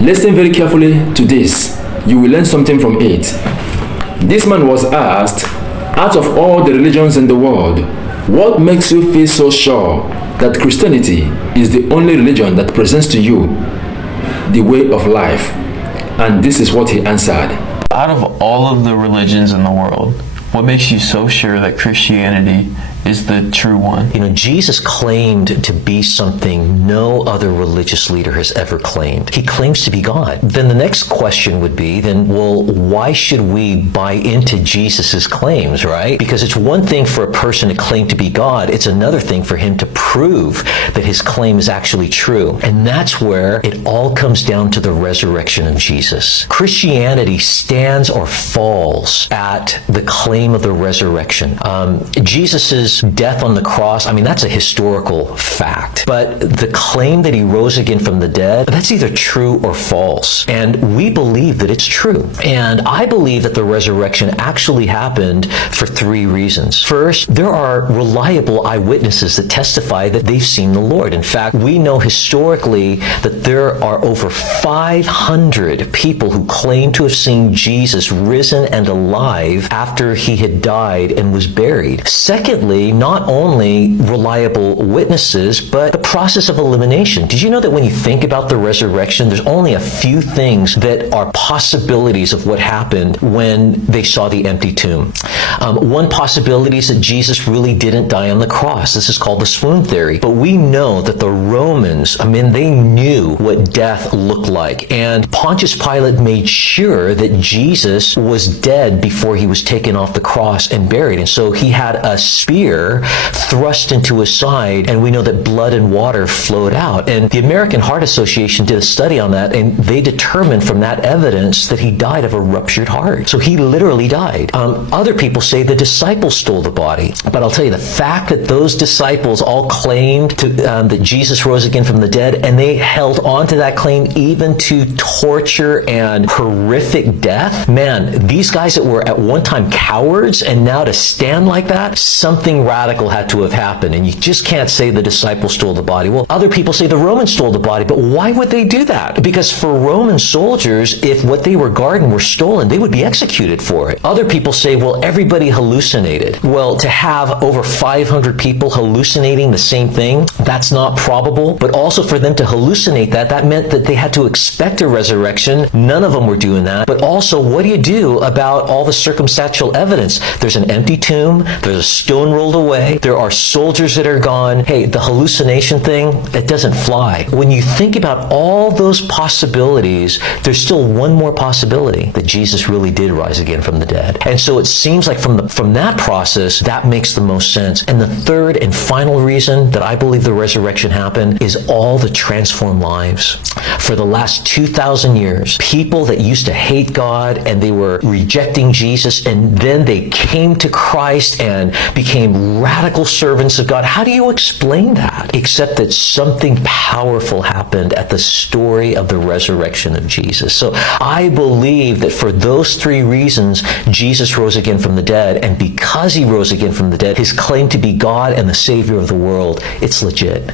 Listen very carefully to this. You will learn something from it. This man was asked, out of all the religions in the world, what makes you feel so sure that Christianity is the only religion that presents to you the way of life? And this is what he answered. Out of all of the religions in the world, what makes you so sure that Christianity is the true one? You know, Jesus claimed to be something no other religious leader has ever claimed. He claims to be God. Then the next question would be, well, why should we buy into Jesus's claims, right? Because it's one thing for a person to claim to be God. It's another thing for him to prove that his claim is actually true. And that's where it all comes down to the resurrection of Jesus. Christianity stands or falls at the claim of the resurrection. Jesus's death on the cross, I mean, that's a historical fact. But the claim that he rose again from the dead, that's either true or false. And we believe that it's true. And I believe that the resurrection actually happened for three reasons. First, there are reliable eyewitnesses that testify that they've seen the Lord. In fact, we know historically that there are over 500 people who claim to have seen Jesus risen and alive after he had died and was buried. Secondly, not only reliable witnesses, but the process of elimination. Did you know that when you think about the resurrection, there's only a few things that are possibilities of what happened when they saw the empty tomb? One possibility is that Jesus really didn't die on the cross. This is called the swoon theory. But we know that the Romans, they knew what death looked like. And Pontius Pilate made sure that Jesus was dead before he was taken off the cross and buried. And so he had a spear thrust into his side, and we know that blood and water flowed out. And the American Heart Association did a study on that, and they determined from that evidence that he died of a ruptured heart. So he literally died. Other people say the disciples stole the body. But I'll tell you, the fact that those disciples all claimed that Jesus rose again from the dead, and they held on to that claim even to torture and horrific death, man, these guys that were at one time cowards, and now to stand like that, something radical had to have happened. And you just can't say the disciples stole the body. Well, other people say the Romans stole the body, but why would they do that? Because for Roman soldiers, if what they were guarding were stolen, they would be executed for it. Other people say, well, everybody hallucinated. Well, to have over 500 people hallucinating the same thing, that's not probable. But also for them to hallucinate that meant that they had to expect a resurrection. None of them were doing that. But also, what do you do about all the circumstantial evidence? There's an empty tomb. There's a stone rolled away. There are soldiers that are gone. Hey, the hallucination thing, it doesn't fly. When you think about all those possibilities, there's still one more possibility, that Jesus really did rise again from the dead. And so it seems like from that process, that makes the most sense. And the third and final reason that I believe the resurrection happened is all the transformed lives. For the last 2,000 years, people that used to hate God and they were rejecting Jesus, and then they came to Christ and became radical servants of God. How do you explain that? Except that something powerful happened at the story of the resurrection of Jesus. So I believe that for those three reasons, Jesus rose again from the dead. And because he rose again from the dead, his claim to be God and the Savior of the world, it's legit.